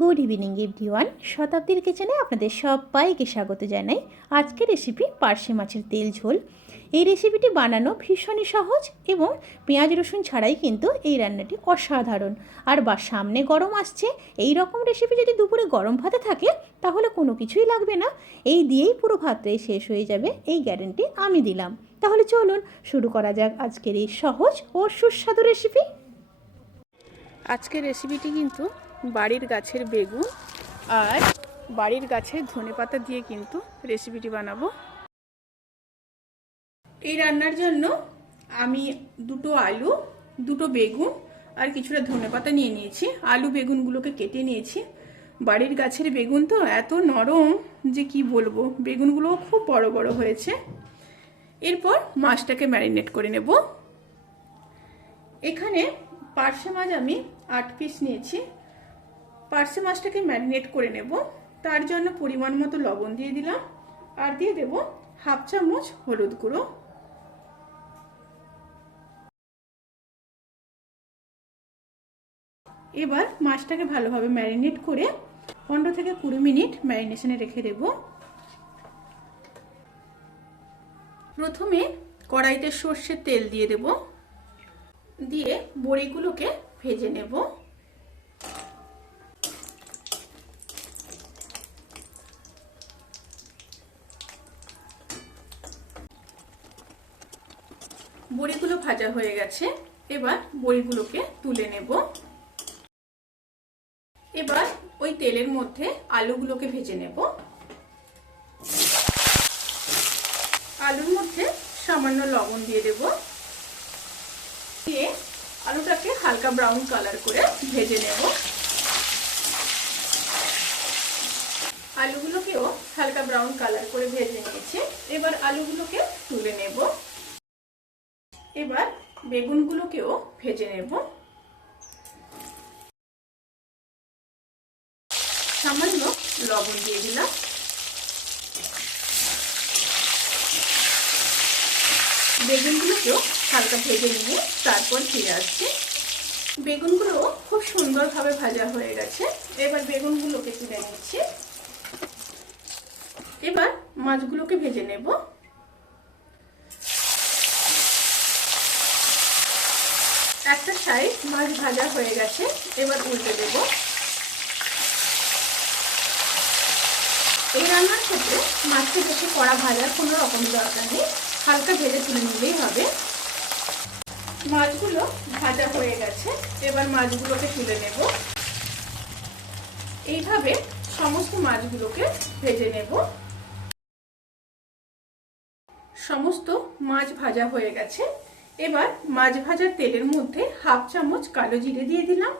Good evening everyone. শতাব্দীর কিচেনে আপনাদের সবাইকে স্বাগত জানাই। আজকের রেসিপি পার্শে মাছের তেল ঝোল। এই রেসিপিটি বানানো ভীষণই সহজ এবং পেঁয়াজ রসুন ছাড়াই কিন্তু এই রান্নাটি অসাধারণ। আর সামনে গরম আসছে, এই রকম রেসিপি যদি দুপুরে গরম ভাতে থাকে তাহলে কোনো কিছুই লাগবে না, এই দিয়েই পুরো ভাতটাই শেষ হয়ে যাবে, এই গ্যারেন্টি আমি দিলাম। তাহলে চলুন শুরু করা যাক আজকের এই সহজ ও সুস্বাদু রেসিপি। আজকের রেসিপিটি কিন্তু বাড়ির গাছের বেগুন আর বাড়ির গাছের ধনেপাতা দিয়ে কিন্তু রেসিপিটি বানাবো। এই রান্নার জন্য আমি দুটো আলু, দুটো বেগুন আর কিছুটা ধনেপাতা নিয়ে নিয়েছি। আলু বেগুনগুলোকে কেটে নিয়েছি। বাড়ির গাছের বেগুন তো এত নরম যে কি বলবো, বেগুনগুলোও খুব বড় বড় হয়েছে। এরপর মাছটাকে ম্যারিনেট করে নেব। এখানে পার্শে মাছ আমি 8 পিস নিয়েছি। পার্শে মাছটাকে ম্যারিনেট করে নেব। তার জন্য পরিমাণ মতো লবণ দিয়ে দিলাম আর দিয়ে দেব হাফ চামচ হলুদ গুঁড়ো। এবার মাছটাকে ভালোভাবে ম্যারিনেট করে 15 থেকে 20 মিনিট ম্যারিনেশনে রেখে দেব। প্রথমে কড়াইতে সর্ষের তেল দিয়ে দেব, দিয়ে বড়িগুলোকে ভেজে নেব। বড়িগুলো ভাজা হয়ে গেছে, এবার বড়িগুলোকে তুলে নেব। এবার ওই তেলের মধ্যে আলুগুলোকে ভেজে নেব। আলুর মধ্যে সামান্য লবণ দিয়ে দেব, দিয়ে আলুটাকে হালকা ব্রাউন কালার করে ভেজে নেব। আলুগুলোকেও হালকা ব্রাউন কালার করে ভেজে নিয়েছি। এবার আলুগুলোকে তুলে নেব। এবার বেগুনগুলোকেও ভেজে নেব। সামান্য লবণ দিয়ে দিলাম। বেগুনগুলোকেও হালকা ভেজে নিয়ে তারপর ফিরে আসছি। বেগুনগুলো খুব সুন্দরভাবে ভাজা হয়ে গেছে। এবার বেগুনগুলোকে তুলে নিচ্ছি। এবার মাছগুলোকে ভেজে নেব। একটা সাইড মাছ ভাজা হয়ে গেছে, এবার উল্টে দেব। এই রান্নার ক্ষেত্রে মাছকে বেশি কড়া ভাজার কোনো রকম দরকার নেই, হালকা ভেজে তুলে নিলেই হবে। মাছগুলো ভাজা হয়ে গেছে, এবার মাছগুলোকে তুলে নেব। এইভাবে সমস্ত মাছগুলোকে ভেজে নেব। সমস্ত মাছ ভাজা হয়ে গেছে। এবার মাছ ভাজার তেলের মধ্যে হাফ চামচ কালো জিরে দিয়ে দিলাম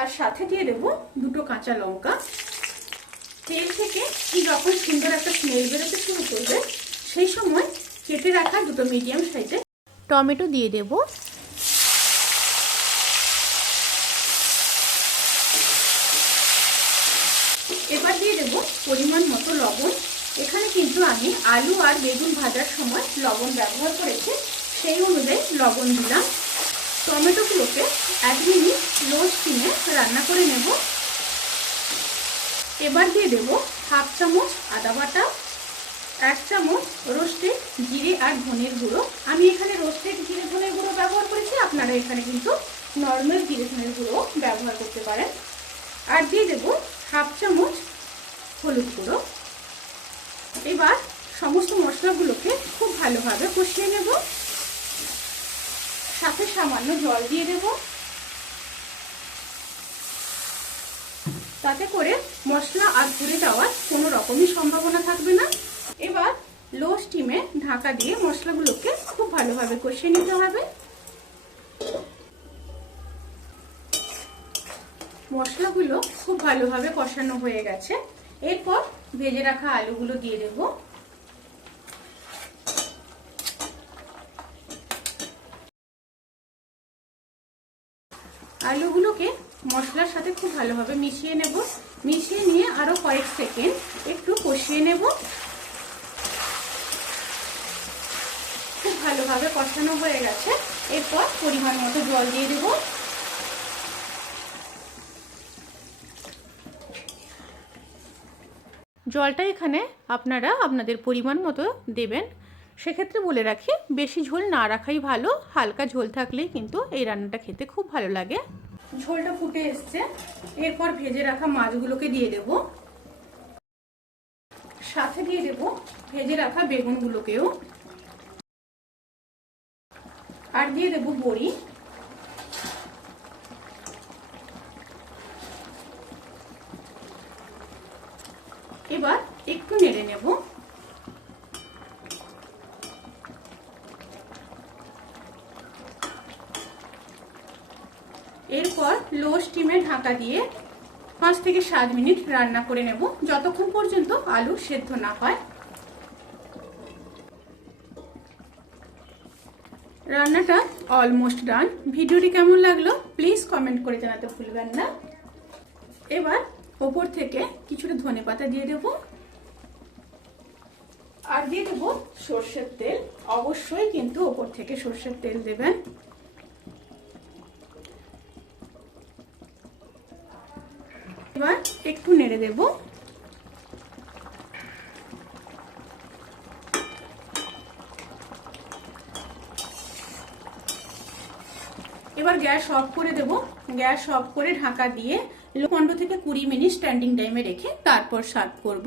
আর সাথে দিয়ে দেব দুটো কাঁচা লঙ্কা। তেল থেকে যখন সুন্দর একটা স্মেল বেরোতে শুরু করবে, সেই সময় কেটে রাখা দুটো মিডিয়াম সাইজের টমেটো দিয়ে দেব। এবার দিয়ে দেব পরিমাণ মতো লবণ। এখানে কিন্তু আমি আলু আর বেগুন ভাজার সময় লবণ ব্যবহার করেছি, সেই অনুযায়ী লবণ দিলাম। টমেটোগুলোকে 1 মিনিট লো স্টিমে রান্না করে নেব। এবার দিয়ে দেব হাফ চামচ আদা বাটা, 1 চামচ রোস্টেড জিরে আর ধনের গুঁড়ো। আমি এখানে রোস্টেড জিরে ধনের গুঁড়ো ব্যবহার করেছি, আপনারা এখানে কিন্তু নর্মাল জিরে ধনের গুঁড়ো ব্যবহার করতে পারেন। আর দিয়ে দেব হাফ চামচ হলুদ গুঁড়ো। এবার সমস্ত মশলাগুলোকে খুব ভালোভাবে কষিয়ে নেব। সাথে সামান্য জল দিয়ে দেব, তাতে করে মশলা আর পুড়ে যাওয়ার কোনো রকমই সম্ভাবনা থাকবে না। এবার লো স্টিমে ঢাকা দিয়ে মশলাগুলোকে খুব ভালোভাবে কষিয়ে নিতে হবে। মশলাগুলো খুব ভালোভাবে কষানো হয়ে গেছে। এরপর ভেজে রাখা আলুগুলো দিয়ে দেব। আলুগুলোকে মশলার সাথে খুব ভালোভাবে মিশিয়ে নেব। মিশিয়ে নিয়ে আরো কয়েক সেকেন্ড একটু কষিয়ে নেব। খুব ভালোভাবে কষানো হয়ে গেছে। এরপর পরিমাণ মতো জল দিয়ে দেব। জলটা এখানে আপনারা আপনাদের পরিমাণ মতো দেবেন। সেক্ষেত্রে বলে রাখি, বেশি ঝোল না রাখাই ভালো, হালকা ঝোল থাকলেই কিন্তু এই রান্নাটা খেতে খুব ভালো লাগে। ঝোলটা ফুটে এসছে, এরপর ভেজে রাখা মাছগুলোকে দিয়ে দেব, সাথে দিয়ে দেব ভেজে রাখা বেগুনগুলোকেও, আর দিয়ে দেব বড়ি। এবার একটু নেড়ে নেব। এরপর লো স্টিমে ঢাকা দিয়ে 5 থেকে 7 মিনিট রান্না করে নেব, যতক্ষণ পর্যন্ত আলু সেদ্ধ না হয়। রান্নাটা অলমোস্ট ডান। ভিডিওটি কেমন লাগলো প্লিজ কমেন্ট করে জানাতে ভুলবেন না। এবার ওপর থেকে কিছুটা ধনেপাতা দিয়ে দেব, আর দিয়ে দেব সর্ষের তেল। অবশ্যই কিন্তু ওপর থেকে সর্ষের তেল দেবেন। এবার একটু নেড়ে দেব। এবার গ্যাস অফ করে দেব। গ্যাস অফ করে ঢাকা দিয়ে 15 থেকে 20 মিনিট স্ট্যান্ডিং টাইমে রেখে তারপর সার্ভ করব।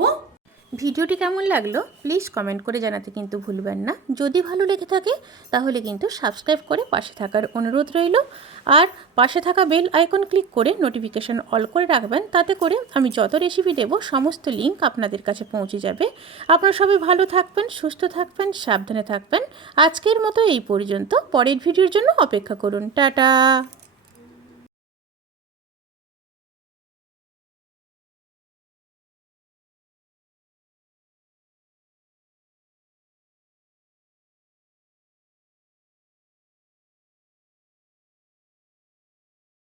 ভিডিওটি কেমন লাগলো প্লিজ কমেন্ট করে জানাতে কিন্তু ভুলবেন না। যদি ভালো লেগে থাকে তাহলে কিন্তু সাবস্ক্রাইব করে পাশে থাকার অনুরোধ রইল, আর পাশে থাকা বেল আইকন ক্লিক করে নোটিফিকেশান অল করে রাখবেন। তাতে করে আমি যত রেসিপি দেব সমস্ত লিঙ্ক আপনাদের কাছে পৌঁছে যাবে। আপনারা সবাই ভালো থাকবেন, সুস্থ থাকবেন, সাবধানে থাকবেন। আজকের মতো এই পর্যন্ত। পরের ভিডিওর জন্য অপেক্ষা করুন। টাটা।